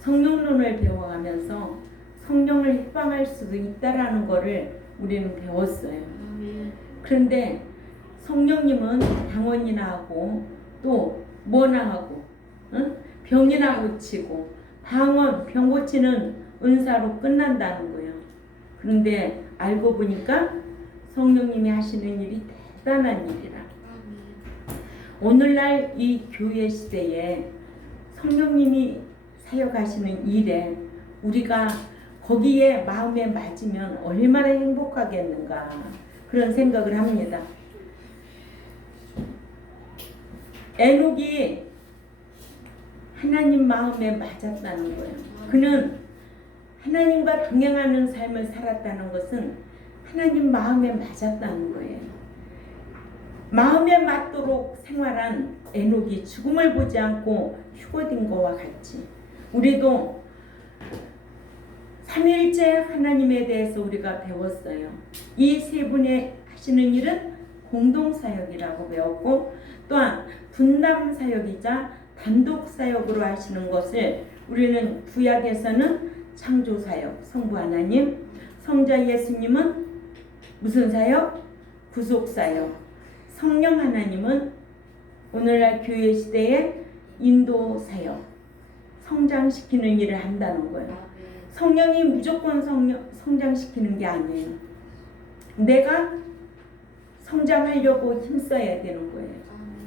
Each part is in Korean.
성령론을 배워가면서 성령을 해방할 수도 있다라는 것을 우리는 배웠어요. 그런데 성령님은 방언이나 하고 또 뭐나 하고 병이나 고치고 방언, 병 고치는 은사로 끝난다는 거예요. 그런데 알고 보니까 성령님이 하시는 일이 대단한 일이라. 오늘날 이 교회 시대에 성령님이 사역하시는 일에 우리가 거기에 마음에 맞으면 얼마나 행복하겠는가 그런 생각을 합니다. 에녹이 하나님 마음에 맞았다는 거예요. 그는 하나님과 동행하는 삶을 살았다는 것은 하나님 마음에 맞았다는 거예요. 마음에 맞도록 생활한 에녹이 죽음을 보지 않고 휴거된 것과 같이 우리도 삼위일체 하나님에 대해서 우리가 배웠어요. 이 세 분의 하시는 일은 공동사역이라고 배웠고 또한 분담사역이자 단독사역으로 하시는 것을 우리는 구약에서는 창조사역, 성부 하나님, 성자 예수님은 무슨 사역? 구속사역, 성령 하나님은 오늘날 교회 시대에 인도사역, 성장시키는 일을 한다는 거예요. 성령이 무조건 성장시키는 게 아니에요. 내가 성장하려고 힘써야 되는 거예요.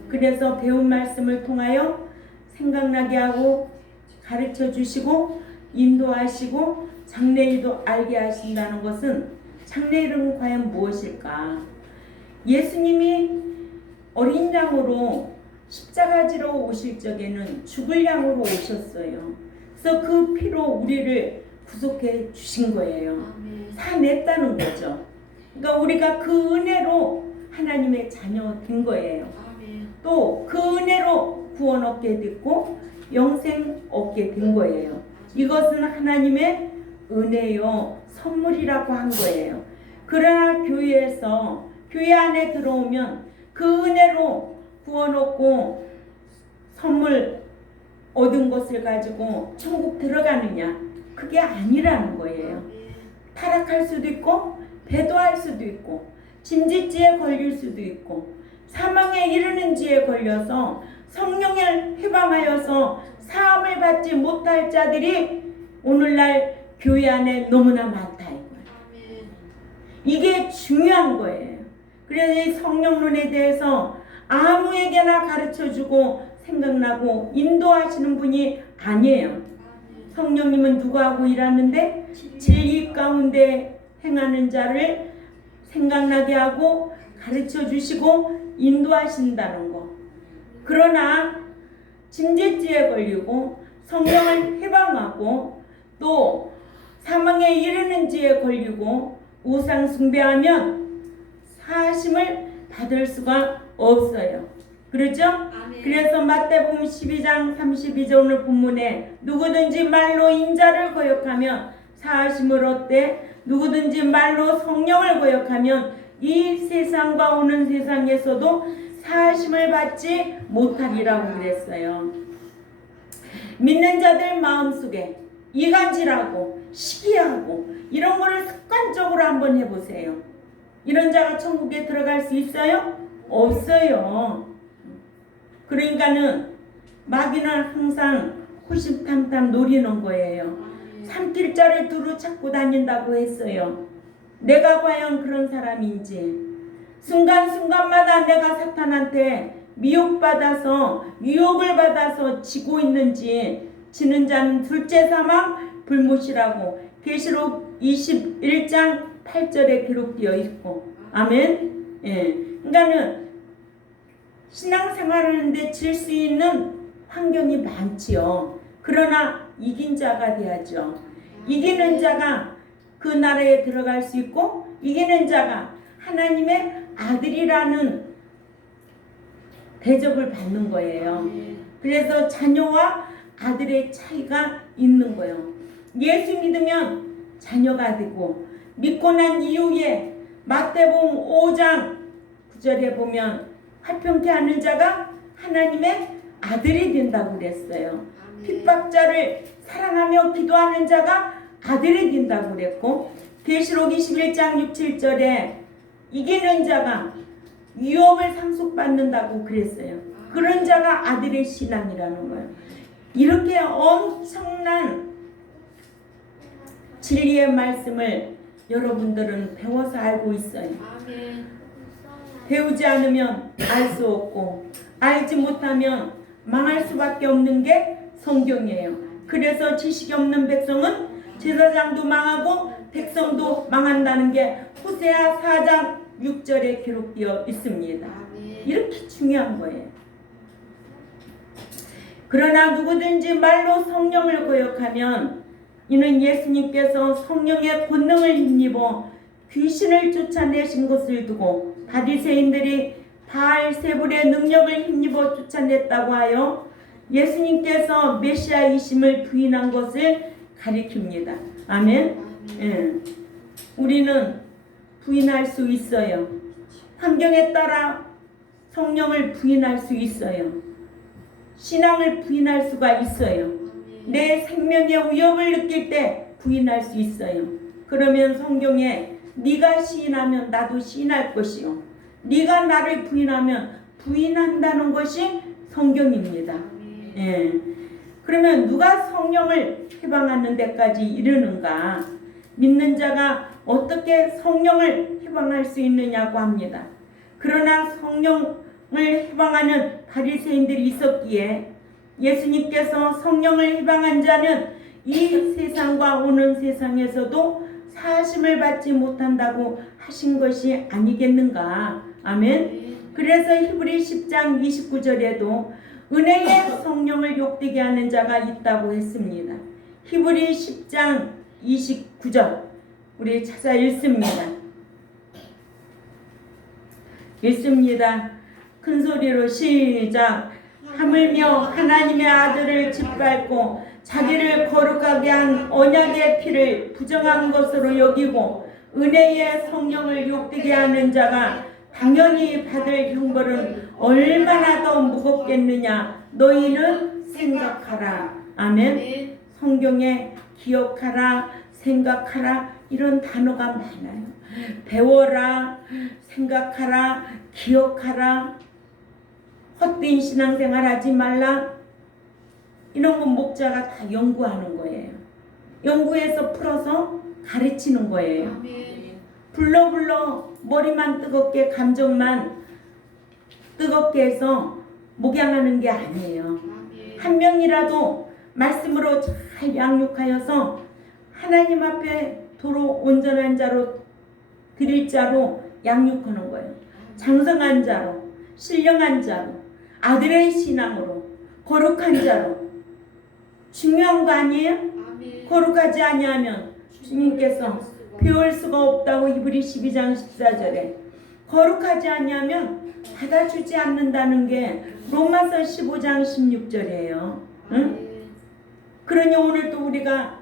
그래서 배운 말씀을 통하여 생각나게 하고 가르쳐 주시고 인도하시고 장래일도 알게 하신다는 것은 장래일은 과연 무엇일까? 예수님이 어린 양으로 십자가 지러 오실 적에는 죽을 양으로 오셨어요. 그래서 그 피로 우리를 구속해 주신 거예요. 사냈다는 거죠. 그러니까 우리가 그 은혜로 하나님의 자녀 된 거예요. 또 그 은혜로 구원 얻게 됐고 영생 얻게 된 거예요. 이것은 하나님의 은혜요 선물이라고 한 거예요. 그러나 교회에서 교회 안에 들어오면 그 은혜로 구원 얻고 선물 얻은 것을 가지고 천국 들어가느냐? 그게 아니라는 거예요. 타락할 수도 있고 배도할 수도 있고 짐짓지에 걸릴 수도 있고 사망에 이르는 지에 걸려서 성령을 해방하여서 사함을 받지 못할 자들이 오늘날 교회 안에 너무나 많다 이거예요. 이게 중요한 거예요. 그래서 이 성령론에 대해서 아무에게나 가르쳐주고 생각나고 인도하시는 분이 아니에요. 성령님은 누구하고 일하는데 진리 가운데 행하는 자를 생각나게 하고 가르쳐주시고 인도하신다는 거. 그러나 짐짓지에 걸리고 성령을 해방하고 또 사망에 이르는 지에 걸리고 우상 숭배하면 사하심을 받을 수가 없어요. 그렇죠? 그래서 마태복음 12장 32절 오늘 본문에 누구든지 말로 인자를 거역하면 사하심을 얻되 누구든지 말로 성령을 거역하면 이 세상과 오는 세상에서도 사하심을 받지 못하리라고 그랬어요. 믿는 자들 마음속에 이간질하고 시기하고 이런 거를 습관적으로 한번 해보세요. 이런 자가 천국에 들어갈 수 있어요? 없어요. 그러니까는 마귀는 항상 호심탐탐 노리는 거예요. 산길자를 두루 찾고 다닌다고 했어요. 내가 과연 그런 사람인지 순간순간마다 내가 사탄한테 미혹받아서 유혹을 받아서 지고 있는지 지는 자는 둘째 사망 불못이라고 계시록 21장 8절에 기록되어 있고 아멘. 예. 그러니까는 신앙생활을 하는데 질 수 있는 환경이 많지요. 그러나 이긴 자가 돼야죠. 이기는 자가 그 나라에 들어갈 수 있고 이기는 자가 하나님의 아들이라는 대접을 받는 거예요. 그래서 자녀와 아들의 차이가 있는 거예요. 예수 믿으면 자녀가 되고 믿고 난 이후에 마태복음 5장 9절에 보면 화평케 하는 자가 하나님의 아들이 된다고 그랬어요. 핍박자를 사랑하며 기도하는 자가 아들이 된다고 그랬고, 계시록 21장 6, 7절에 이기는 자가 위협을 상속받는다고 그랬어요. 그런 자가 아들의 신앙이라는 거예요. 이렇게 엄청난 진리의 말씀을 여러분들은 배워서 알고 있어요. 배우지 않으면 알 수 없고, 알지 못하면 망할 수밖에 없는 게 성경이에요. 그래서 지식이 없는 백성은 제사장도 망하고 백성도 망한다는 게 호세아 4장 6절에 기록되어 있습니다. 이렇게 중요한 거예요. 그러나 누구든지 말로 성령을 거역하면 이는 예수님께서 성령의 권능을 힘입어 귀신을 쫓아내신 것을 두고 바리새인들이 바알세불의 능력을 힘입어 쫓아냈다고 하여 예수님께서 메시아이심을 부인한 것을 가리킵니다. 아멘. 예. 우리는 부인할 수 있어요. 환경에 따라 성령을 부인할 수 있어요. 신앙을 부인할 수가 있어요. 내 생명의 위협을 느낄 때 부인할 수 있어요. 그러면 성경에 네가 시인하면 나도 시인할 것이요, 네가 나를 부인하면 부인한다는 것이 성경입니다. 예. 그러면 누가 성령을 해방하는 데까지 이르는가? 믿는 자가 어떻게 성령을 해방할 수 있느냐고 합니다. 그러나 성령을 해방하는 바리새인들이 있었기에 예수님께서 성령을 해방한 자는 이 세상과 오는 세상에서도 사심을 받지 못한다고 하신 것이 아니겠는가? 아멘. 그래서 히브리 10장 29절에도 은혜의 성령을 욕되게 하는 자가 있다고 했습니다. 히브리 10장 29절 우리 찾아 읽습니다. 큰 소리로 시작. 하물며 하나님의 아들을 짓밟고 자기를 거룩하게 한 언약의 피를 부정한 것으로 여기고 은혜의 성령을 욕되게 하는 자가 당연히 받을 형벌은 얼마나 더 무겁겠느냐 너희는 생각하라. 아멘. 성경에 기억하라, 생각하라 이런 단어가 많아요. 배워라, 생각하라, 기억하라, 헛된 신앙생활 하지 말라. 이런 건 목자가 다 연구하는 거예요. 연구해서 풀어서 가르치는 거예요. 불러 머리만 뜨겁게 감정만 뜨겁게 해서 목양하는 게 아니에요. 한 명이라도 말씀으로 잘 양육하여서 하나님 앞에 도로 온전한 자로 드릴 자로 양육하는 거예요. 장성한 자로, 신령한 자로, 아들의 신앙으로, 거룩한 자로. 중요한 거 아니에요? 거룩하지 아니하면 주님께서 배울 수가 없다고 히브리 12장 14절에 거룩하지 아니하면 받아주지 않는다는 게 로마서 15장 16절이에요. 응? 그러니 오늘 또 우리가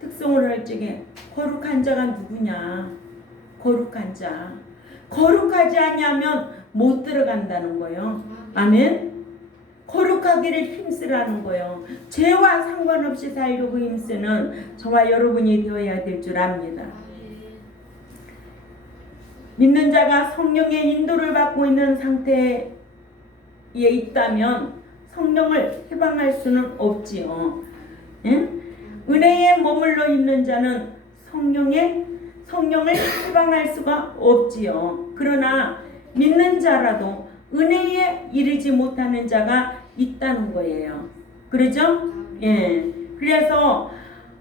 특성을 할 적에 거룩한 자가 누구냐? 거룩한 자. 거룩하지 아니하면 못 들어간다는 거예요. 아멘. 거룩하기를 힘쓰라는 거예요. 죄와 상관없이 살려고 힘쓰는 저와 여러분이 되어야 될 줄 압니다. 믿는 자가 성령의 인도를 받고 있는 상태에 있다면 성령을 해방할 수는 없지요. 응? 은혜에 머물러 있는 자는 성령을 해방할 수가 없지요. 그러나 믿는 자라도 은혜에 이르지 못하는 자가 있다는 거예요. 그러죠? 예. 그래서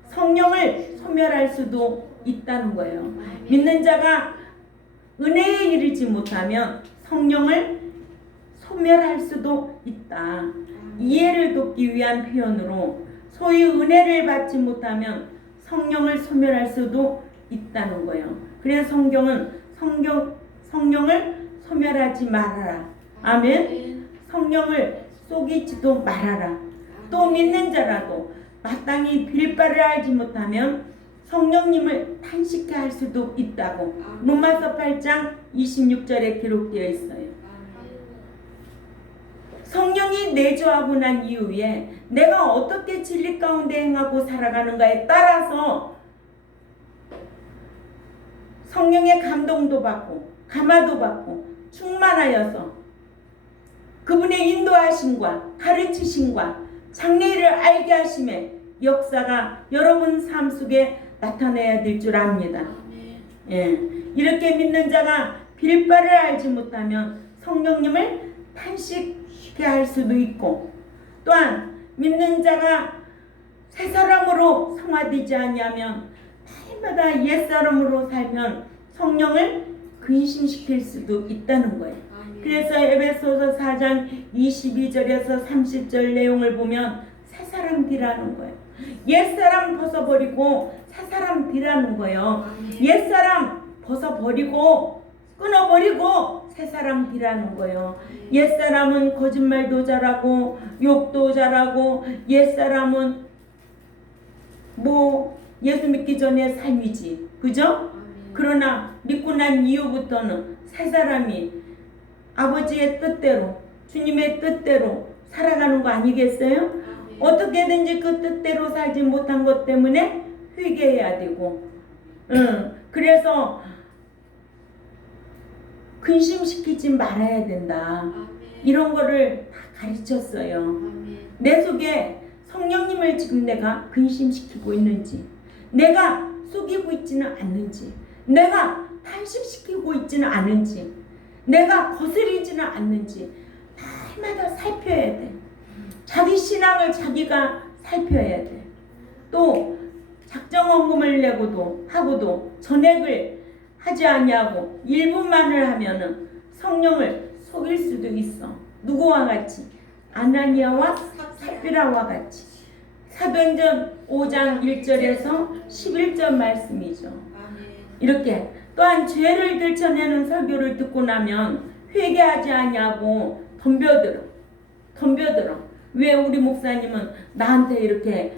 성령을 소멸할 수도 있다는 거예요. 믿는 자가 은혜에 이르지 못하면 성령을 소멸할 수도 있다. 이해를 돕기 위한 표현으로 소위 은혜를 받지 못하면 성령을 소멸할 수도 있다는 거예요. 그래서 성경은 성령을 소멸하지 말아라. 아멘. 성령을 속이지도 말아라. 또 믿는 자라도 마땅히 빌바를 알지 못하면 성령님을 탄식케 할 수도 있다고 로마서 8장 26절에 기록되어 있어요. 성령이 내주하고 난 이후에 내가 어떻게 진리 가운데 행하고 살아가는가에 따라서 성령의 감동도 받고 감화도 받고 충만하여서 그분의 인도하심과 가르치심과 장래일을 알게 하심의 역사가 여러분 삶 속에 나타나야 될 줄 압니다. 예, 이렇게 믿는 자가 빌바를 알지 못하면 성령님을 탄식케 할 수도 있고, 또한 믿는 자가 새 사람으로 성화되지 아니하면 날마다 옛 사람으로 살면 성령을 근심시킬 수도 있다는 거예요. 그래서 에베소서 4장 22절에서 30절 내용을 보면 새 사람 되라는 거예요. 옛 사람 벗어버리고 새 사람 되라는 거예요. 옛 사람 벗어버리고 끊어버리고 새 사람 되라는 거예요. 옛 사람은 거짓말도 잘하고 욕도 잘하고 옛 사람은 뭐 예수 믿기 전에 삶이지, 그죠? 그러나 믿고 난 이후부터는 새 사람이 아버지의 뜻대로 주님의 뜻대로 살아가는 거 아니겠어요? 어떻게든지 그 뜻대로 살지 못한 것 때문에 회개해야 되고, 그래서 근심시키지 말아야 된다. 이런 거를 다 가르쳤어요. 내 속에 성령님을 지금 내가 근심시키고 있는지, 내가 속이고 있지는 않는지, 내가 탄식시키고 있지는 않은지, 내가 거스리지는 않는지 날마다 살펴야 돼. 자기 신앙을 자기가 살펴야 돼. 또 작정헌금을 내고도 하고도 전액을 하지 아니하고 일부만을 하면은 성령을 속일 수도 있어. 누구와 같이? 아나니아와 삽비라와 같이. 사도행전 5장 1절에서 11절 말씀이죠. 이렇게 또한 죄를 들춰내는 설교를 듣고 나면 회개하지 아니하고 덤벼들어. 왜 우리 목사님은 나한테 이렇게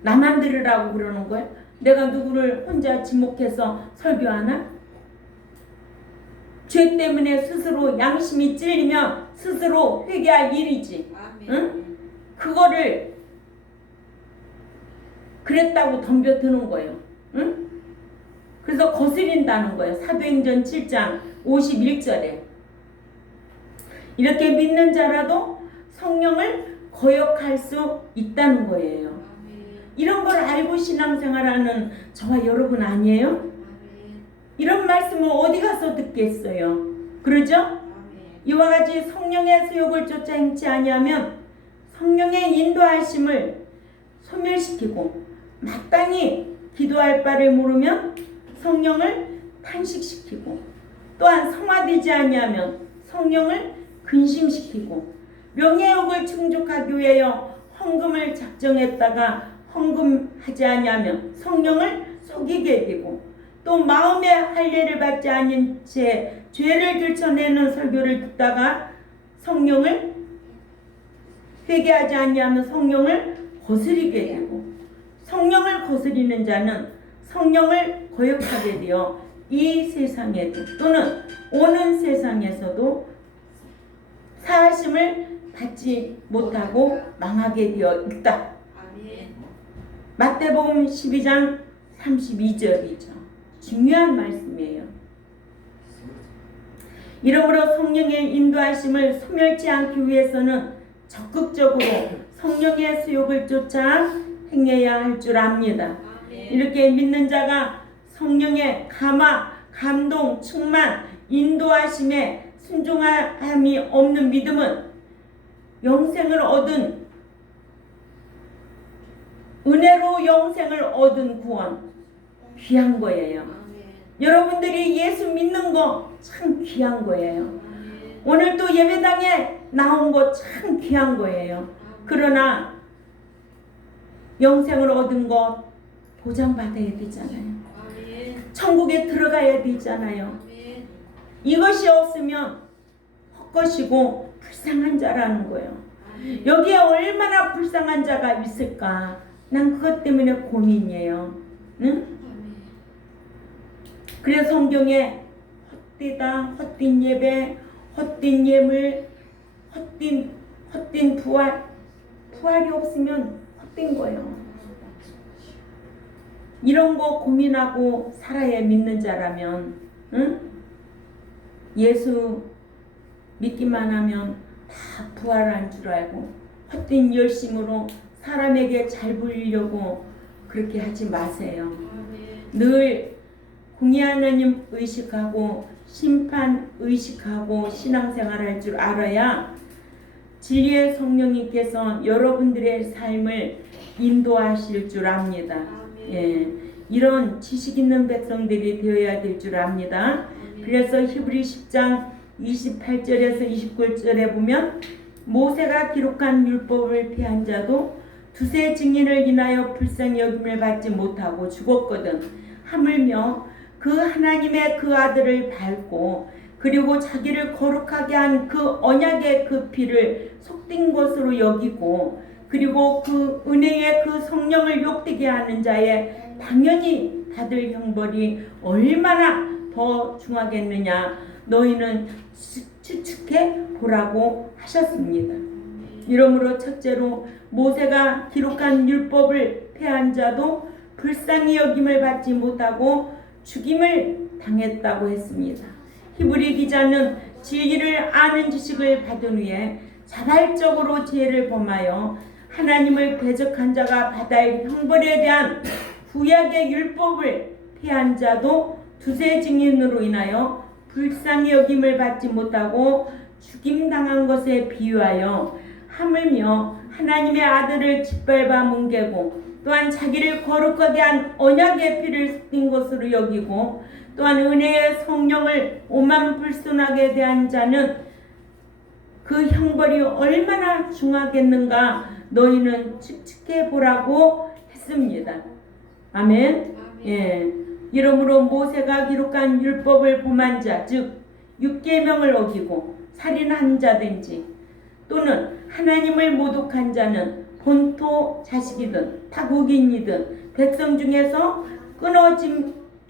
나만 들으라고 그러는 거야? 내가 누구를 혼자 지목해서 설교하나? 죄 때문에 스스로 양심이 찔리면 스스로 회개할 일이지. 응? 그거를 그랬다고 덤벼드는 거예요. 응? 그래서 거스린다는 거예요. 사도행전 7장 51절에. 이렇게 믿는 자라도 성령을 거역할 수 있다는 거예요. 이런 걸 알고 신앙생활하는 저와 여러분 아니에요? 이런 말씀을 어디 가서 듣겠어요? 그러죠? 이와 같이 성령의 수욕을 쫓아 행치 아니하면 성령의 인도하심을 소멸시키고 마땅히 기도할 바를 모르면 성령을 탄식시키고, 또한 성화되지 아니하면 성령을 근심시키고, 명예욕을 충족하기 위하여 헌금을 작정했다가 헌금하지 아니하면 성령을 속이게 되고, 또 마음의 할례를 받지 않은 채 죄를 들춰내는 설교를 듣다가 성령을 회개하지 아니하면 성령을 거스리게 되고, 성령을 거스리는 자는 성령을 거역하게 되어 이 세상에도 또는 오는 세상에서도 사하심을 받지 못하고 망하게 되어 있다. 마태복음 12장 32절이죠. 중요한 말씀이에요. 이러므로 성령의 인도하심을 소멸치 않기 위해서는 적극적으로 성령의 수욕을 쫓아 행해야 할 줄 압니다. 이렇게 믿는 자가 성령의 감화, 감동, 충만, 인도하심에 순종함이 없는 믿음은 영생을 얻은 은혜로 영생을 얻은 구원, 귀한 거예요. 여러분들이 예수 믿는 거 참 귀한 거예요. 오늘 또 예배당에 나온 거 참 귀한 거예요. 그러나 영생을 얻은 거 보장받아야 되잖아요. 천국에 들어가야 되잖아요. 이것이 없으면 헛것이고 불쌍한 자라는 거예요. 여기에 얼마나 불쌍한 자가 있을까? 난 그것 때문에 고민이에요. 응? 그래서 성경에 헛되다, 헛된 예배, 헛된 예물, 헛된 헛된 부활이 없으면 헛된 거예요. 이런 거 고민하고 살아야 믿는 자라면, 응? 예수 믿기만 하면 다 부활한 줄 알고 헛된 열심으로 사람에게 잘 보이려고 그렇게 하지 마세요. 늘 공의 하나님 의식하고 심판 의식하고 신앙생활 할 줄 알아야 진리의 성령님께서 여러분들의 삶을 인도하실 줄 압니다. 예, 이런 지식 있는 백성들이 되어야 될 줄 압니다. 그래서 히브리 10장 28절에서 29절에 보면 모세가 기록한 율법을 폐한 자도 두세 증인을 인하여 불쌍히 여김을 받지 못하고 죽었거든. 하물며 그 하나님의 그 아들을 밟고 그리고 자기를 거룩하게 한 그 언약의 그 피를 속된 것으로 여기고 그리고 그 은혜의 그 성령을 욕되게 하는 자의 당연히 받을 형벌이 얼마나 더 중하겠느냐 너희는 추측해 보라고 하셨습니다. 이러므로 첫째로 모세가 기록한 율법을 폐한 자도 불쌍히 여김을 받지 못하고 죽임을 당했다고 했습니다. 히브리 기자는 진리를 아는 지식을 받은 후에 자발적으로 죄를 범하여 하나님을 대적한 자가 받아야 형벌에 대한 구약의 율법을 폐한 자도 두세 증인으로 인하여 불쌍히 여김을 받지 못하고 죽임당한 것에 비유하여 하물며 하나님의 아들을 짓밟아 뭉개고 또한 자기를 거룩하게 한 언약의 피를 섞인 것으로 여기고 또한 은혜의 성령을 오만불순하게 대한 자는 그 형벌이 얼마나 중하겠는가 너희는 추측해 보라고 했습니다. 아멘. 예. 이러므로 모세가 기록한 율법을 범한 자, 즉 육계명을 어기고 살인한 자든지 또는 하나님을 모독한 자는 본토 자식이든 타국인이든 백성 중에서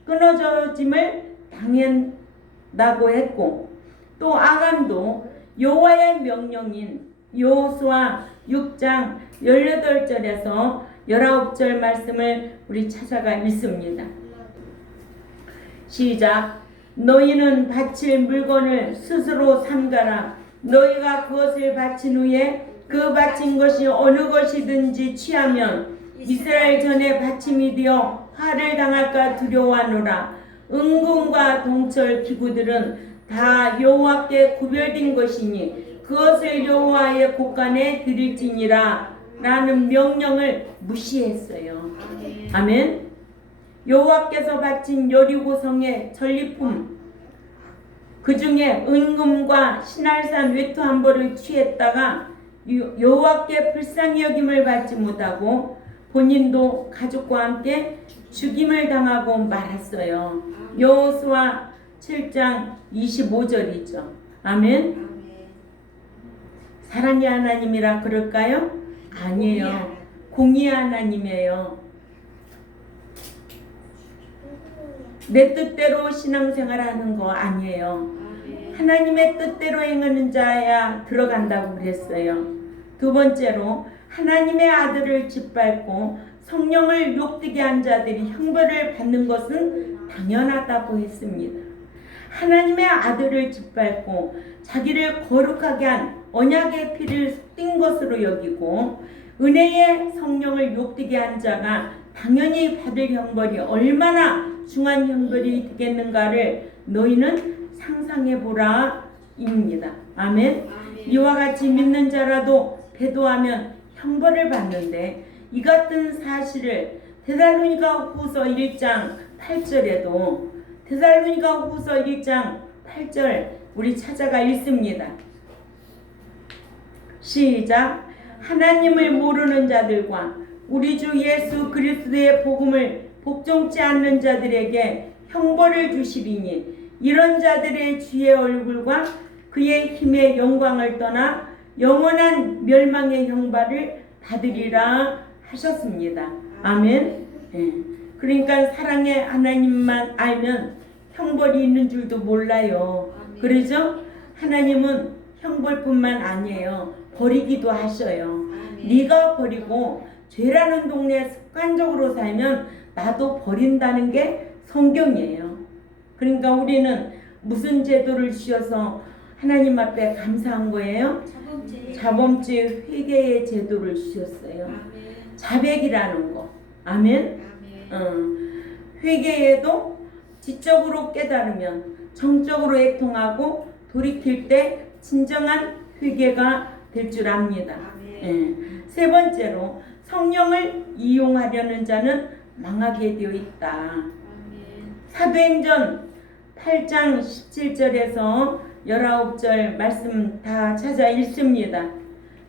끊어짐을 당한다고 했고 또 아간도 여호와의 명령인 여호수아 6장 18절에서 19절 말씀을 우리 찾아가 읽습니다. 시작. 너희는 바칠 물건을 스스로 삼가라. 너희가 그것을 바친 후에 그 바친 것이 어느 것이든지 취하면 이스라엘 전에 바침이 되어 화를 당할까 두려워하노라. 은금과 동철 기구들은 다 여호와께 구별된 것이니 그것을 여호와의 곳간에 드릴지니라 라는 명령을 무시했어요. 아멘. 여호와께서 바친 여리고성의 전리품 그 중에 은금과 신할산 외투 한 벌을 취했다가 여호와께 불쌍히 여김을 받지 못하고 본인도 가족과 함께 죽임을 당하고 말았어요. 여호수아 7장 25절이죠. 아멘. 사랑의 하나님이라 그럴까요? 아니에요. 공의의 하나님이에요. 내 뜻대로 신앙생활하는 거 아니에요. 하나님의 뜻대로 행하는 자야 들어간다고 그랬어요. 두 번째로 하나님의 아들을 짓밟고 성령을 욕되게 한 자들이 형벌을 받는 것은 당연하다고 했습니다. 하나님의 아들을 짓밟고 자기를 거룩하게 한 언약의 피를 띈 것으로 여기고 은혜의 성령을 욕되게 한 자가 당연히 받을 형벌이 얼마나 중한 형벌이 되겠는가를 너희는 상상해 보라 입니다. 아멘. 이와 같이 믿는 자라도 배도하면 형벌을 받는데 이 같은 사실을 데살로니가 후서 1장 8절에도 데살로니가 후서 1장 8절 우리 찾아가 읽습니다. 시작. 하나님을 모르는 자들과 우리 주 예수 그리스도의 복음을 복종치 않는 자들에게 형벌을 주시리니 이런 자들의 주의 얼굴과 그의 힘의 영광을 떠나 영원한 멸망의 형벌을 받으리라 하셨습니다. 아멘. 네. 그러니까 사랑의 하나님만 알면 형벌이 있는 줄도 몰라요. 그러죠? 하나님은 형벌뿐만 아니에요. 버리기도 하셔요. 네가 버리고 죄라는 동네에 습관적으로 살면 나도 버린다는 게 성경이에요. 그러니까 우리는 무슨 제도를 주셔서 하나님 앞에 감사한 거예요? 자범죄 회개의 제도를 주셨어요. 자백이라는 거. 아멘. 회개에도 지적으로 깨달으면 정적으로 애통하고 돌이킬 때 진정한 회개가 될 줄 압니다. 세 번째로 성령을 이용하려는 자는 망하게 되어 있다. 사도행전 8장 17절에서 19절 말씀 다 찾아 읽습니다.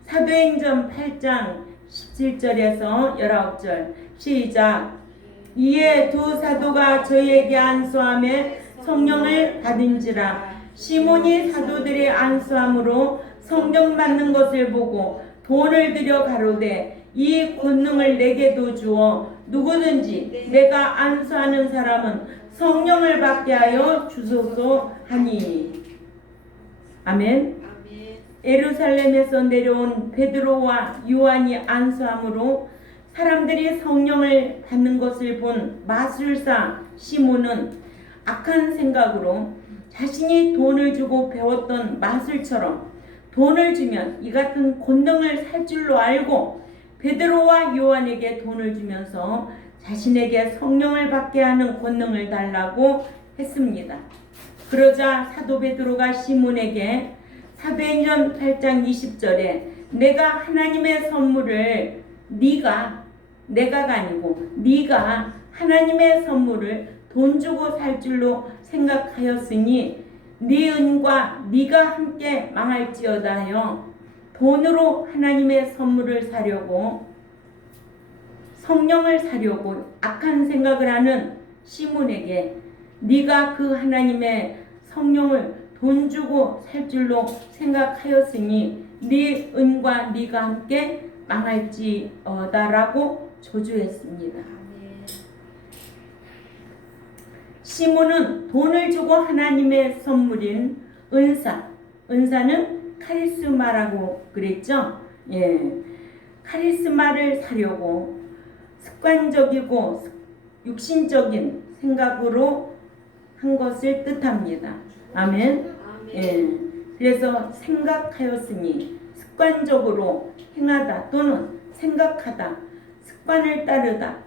사도행전 8장 17절에서 19절 시작. 이에 두 사도가 저희에게 안수하며 성령을 받은지라. 시몬이 사도들의 안수함으로 성령 받는 것을 보고 돈을 들여 가로되 이 권능을 내게도 주어 누구든지 내가 안수하는 사람은 성령을 받게 하여 주소서 하니. 아멘. 예루살렘에서 내려온 베드로와 요한이 안수함으로 사람들이 성령을 받는 것을 본 마술사 시몬은 악한 생각으로 자신이 돈을 주고 배웠던 마술처럼 돈을 주면 이 같은 권능을 살 줄로 알고 베드로와 요한에게 돈을 주면서 자신에게 성령을 받게 하는 권능을 달라고 했습니다. 그러자 사도 베드로가 시몬에게 사도행전 8장 20절에 내가 하나님의 선물을 내가가 아니고 네가 하나님의 선물을 돈 주고 살 줄로 생각하였으니 네 은과 네가 함께 망할지어다 하여 돈으로 하나님의 선물을 사려고 성령을 사려고 악한 생각을 하는 시몬에게 네가 그 하나님의 성령을 돈 주고 살 줄로 생각하였으니 네 은과 네가 함께 망할지어다라고 저주했습니다. 시몬은 돈을 주고 하나님의 선물인 은사는 카리스마라고 그랬죠. 카리스마를 사려고 습관적이고 육신적인 생각으로 한 것을 뜻합니다. 아멘. 그래서 생각하였으니 습관적으로 행하다 또는 생각하다, 습관을 따르다,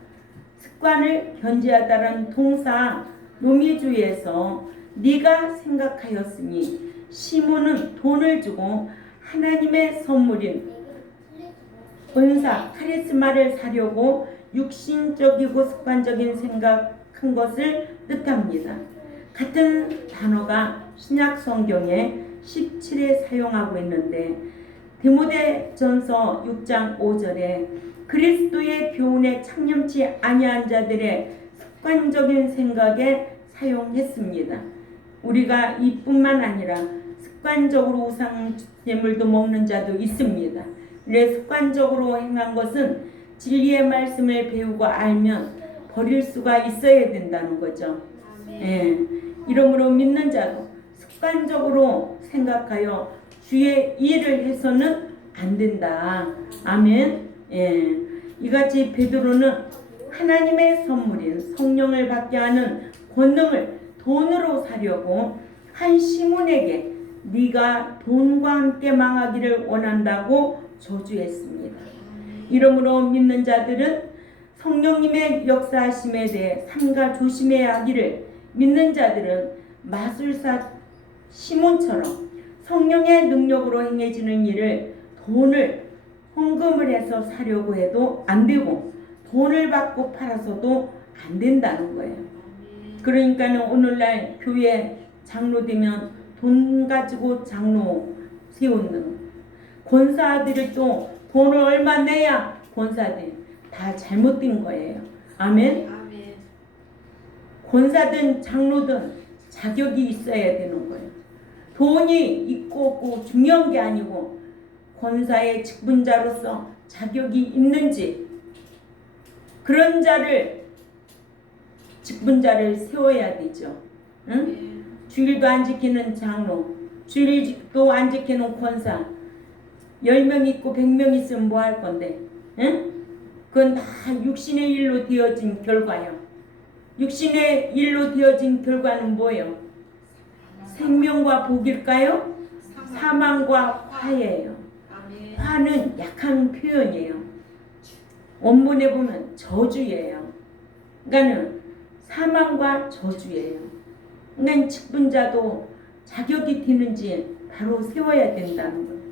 습관을 견지하다라는 동사 노미주에서 네가 생각하였으니 시몬은 돈을 주고 하나님의 선물인 은사, 카리스마를 사려고 육신적이고 습관적인 생각한 것을 뜻합니다. 같은 단어가 신약 성경에 17회 사용하고 있는데 디모데전서 6장 5절에 그리스도의 교훈에 창념치 아니한 자들의 습관적인 생각에 사용했습니다. 우리가 이뿐만 아니라 습관적으로 우상 제물도 먹는 자도 있습니다. 습관적으로 행한 것은 진리의 말씀을 배우고 알면 버릴 수가 있어야 된다는 거죠. 이러므로 믿는 자도 습관적으로 생각하여 주의 일을 해서는 안 된다. 아멘. 이같이 베드로는 하나님의 선물인 성령을 받게 하는 권능을 돈으로 사려고 한 시몬에게 네가 돈과 함께 망하기를 원한다고 저주했습니다. 이러므로 믿는 자들은 성령님의 역사하심에 대해 삼가 조심해야 하기를, 믿는 자들은 마술사 시몬처럼 성령의 능력으로 행해지는 일을 돈을 헌금을 해서 사려고 해도 안 되고 돈을 받고 팔아서도 안 된다는 거예요. 그러니까 오늘날 교회 장로 되면 돈 가지고 장로 세우는 권사들이 또 돈을 얼마 내야 권사들 다 잘못된 거예요. 아멘. 권사든 장로든 자격이 있어야 되는 거예요. 돈이 있고 없고 중요한 게 아니고 권사의 직분자로서 자격이 있는지 그런 직분자를 세워야 되죠. 주일도 안 지키는 장로, 주일도 안 지키는 권사, 10명 있고 100명 있으면 뭐 할 건데? 응? 그건 다 육신의 일로 되어진 결과예요. 육신의 일로 되어진 결과는 뭐예요? 생명과 복일까요? 사망과 화예요. 화는 약한 표현이에요. 원문에 보면 저주예요. 그러니까는 사망과 저주예요. 그러니까 직분자도 자격이 되는지 바로 세워야 된다는 거예요.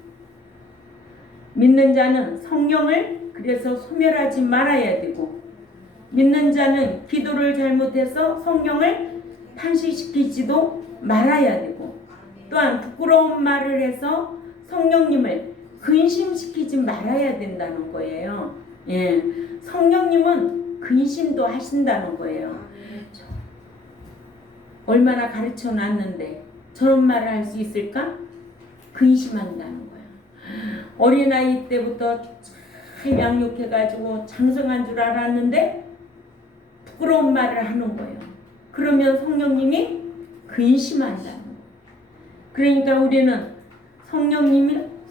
믿는 자는 성령을 그래서 소멸하지 말아야 되고, 믿는 자는 기도를 잘못해서 성령을 탄식시키지도 말아야 되고, 또한 부끄러운 말을 해서 성령님을 근심시키지 말아야 된다는 거예요. 예, 성령님은 근심도 하신다는 거예요. 얼마나 가르쳐 놨는데 저런 말을 할 수 있을까? 근심한다는 거예요. 어린아이 때부터 잘 양육해가지고 장성한 줄 알았는데 부끄러운 말을 하는 거예요. 그러면 성령님이 근심한다는 거예요. 그러니까 우리는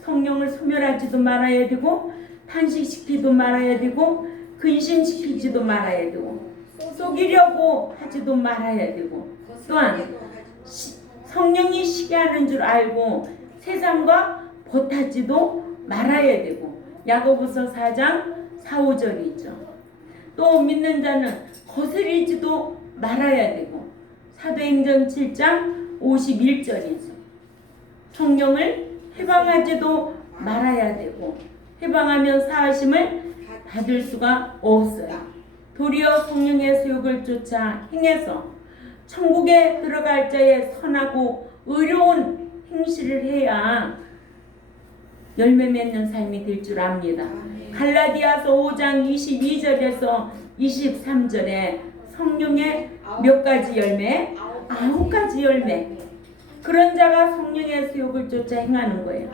성령을 소멸하지도 말아야 되고, 탄식시키지도 말아야 되고, 근심시키지도 말아야 되고, 속이려고 하지도 말아야 되고, 또한 성령이 시기하는 줄 알고 세상과 보타지도 말아야 되고, 야고보서 4장 4, 5절이 있죠. 또 믿는 자는 거스리지도 말아야 되고, 사도행전 7장 51절이죠. 성령을 해방하지도 말아야 되고, 해방하면 사하심을 받을 수가 없어요. 도리어 성령의 소욕을 쫓아 행해서 천국에 들어갈 자의 선하고 의로운 행실을 해야 열매 맺는 삶이 될 줄 압니다. 갈라디아서 5장 22절에서 23절에 성령의 몇 가지 열매? 9가지 열매. 그런 자가 성령의 소욕을 쫓아 행하는 거예요.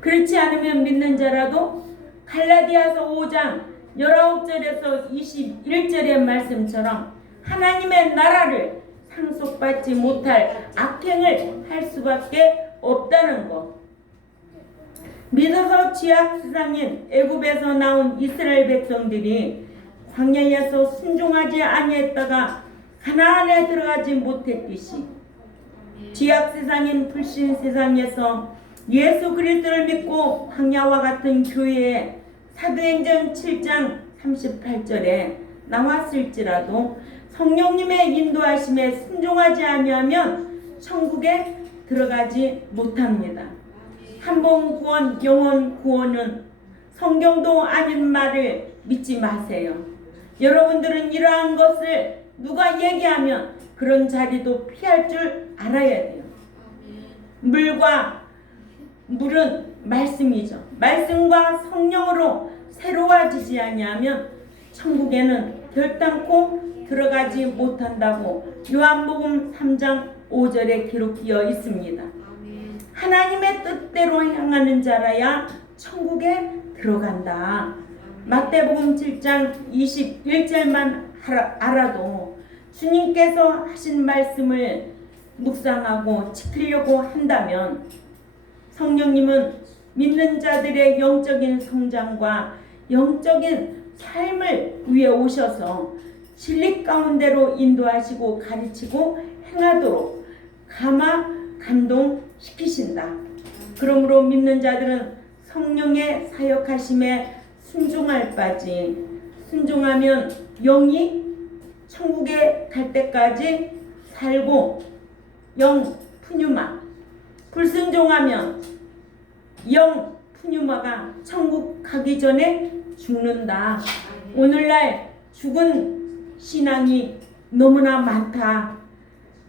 그렇지 않으면 믿는 자라도 갈라디아서 5장 19절에서 21절의 말씀처럼 하나님의 나라를 상속받지 못할 악행을 할 수밖에 없다는 것. 믿어서 지약 세상인 애굽에서 나온 이스라엘 백성들이 광야에서 순종하지 아니했다가 가나안에 들어가지 못했듯이 지약 세상인 불신 세상에서 예수 그리스도를 믿고 광야와 같은 교회에 사도행전 7장 38절에 나왔을지라도 성령님의 인도하심에 순종하지 아니하면 천국에 들어가지 못합니다. 한 번 구원, 영원 구원은 성경도 아닌 말을 믿지 마세요. 여러분들은 이러한 것을 누가 얘기하면 그런 자리도 피할 줄 알아야 돼요. 물은 말씀이죠. 말씀과 성령으로 새로워지지 아니하면 천국에는 결단코 들어가지 못한다고 요한복음 3장 5절에 기록되어 있습니다. 하나님의 뜻대로 향하는 자라야 천국에 들어간다. 마태복음 7장 21절만 알아도 주님께서 하신 말씀을 묵상하고 지키려고 한다면 성령님은 믿는 자들의 영적인 성장과 영적인 삶을 위해 오셔서 진리 가운데로 인도하시고 가르치고 행하도록 감동시키신다. 그러므로 믿는 자들은 성령의 사역하심에 순종할 바지, 순종하면 영이 천국에 갈 때까지 살고 영 푸뉴마, 불순종하면 영 푸뉴마가 천국 가기 전에 죽는다. 오늘날 죽은 신앙이 너무나 많다.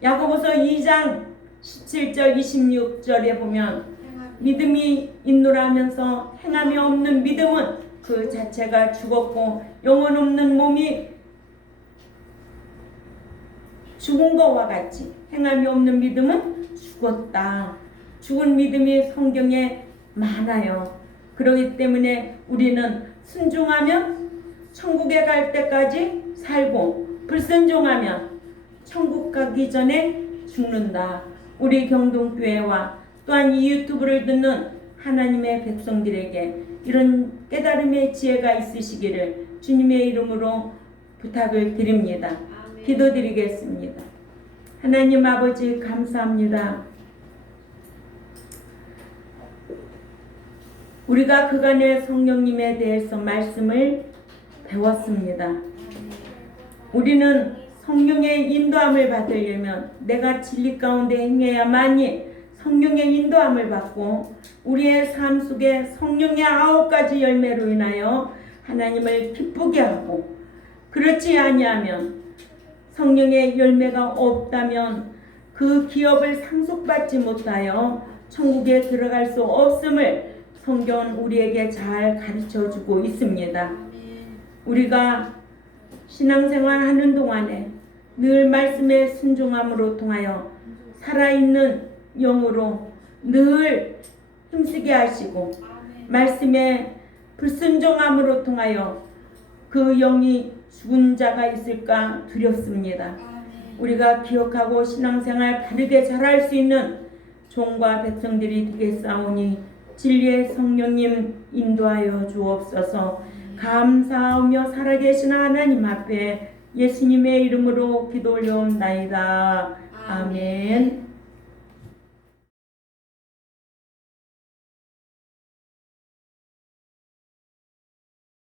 야고보서 2장 17절 26절에 보면 믿음이 있노라 하면서 행함이 없는 믿음은 그 자체가 죽었고 영혼 없는 몸이 죽은 것과 같이 행함이 없는 믿음은 죽었다. 죽은 믿음이 성경에 많아요. 그렇기 때문에 우리는 순종하면 천국에 갈 때까지 살고 불순종하면 천국 가기 전에 죽는다. 우리 경동교회와 또한 이 유튜브를 듣는 하나님의 백성들에게 이런 깨달음의 지혜가 있으시기를 주님의 이름으로 부탁을 드립니다. 기도드리겠습니다. 하나님 아버지 감사합니다. 우리가 그간의 성령님에 대해서 말씀을 배웠습니다. 우리는 성령의 인도함을 받으려면 내가 진리 가운데 행해야만이 성령의 인도함을 받고 우리의 삶 속에 성령의 9가지 열매로 인하여 하나님을 기쁘게 하고, 그렇지 아니하면 성령의 열매가 없다면 그 기업을 상속받지 못하여 천국에 들어갈 수 없음을 성경은 우리에게 잘 가르쳐주고 있습니다. 우리가 신앙생활 하는 동안에 늘 말씀에 순종함으로 통하여 살아있는 영으로 늘 힘쓰게 하시고, 말씀에 불순종함으로 통하여 그 영이 죽은 자가 있을까 두렵습니다. 우리가 기억하고 신앙생활 바르게 잘할 수 있는 종과 백성들이 되겠사오니 진리의 성령님 인도하여 주옵소서. 감사하며 살아계신 하나님 앞에 예수님의 이름으로 기도 올려옵나이다. 아멘.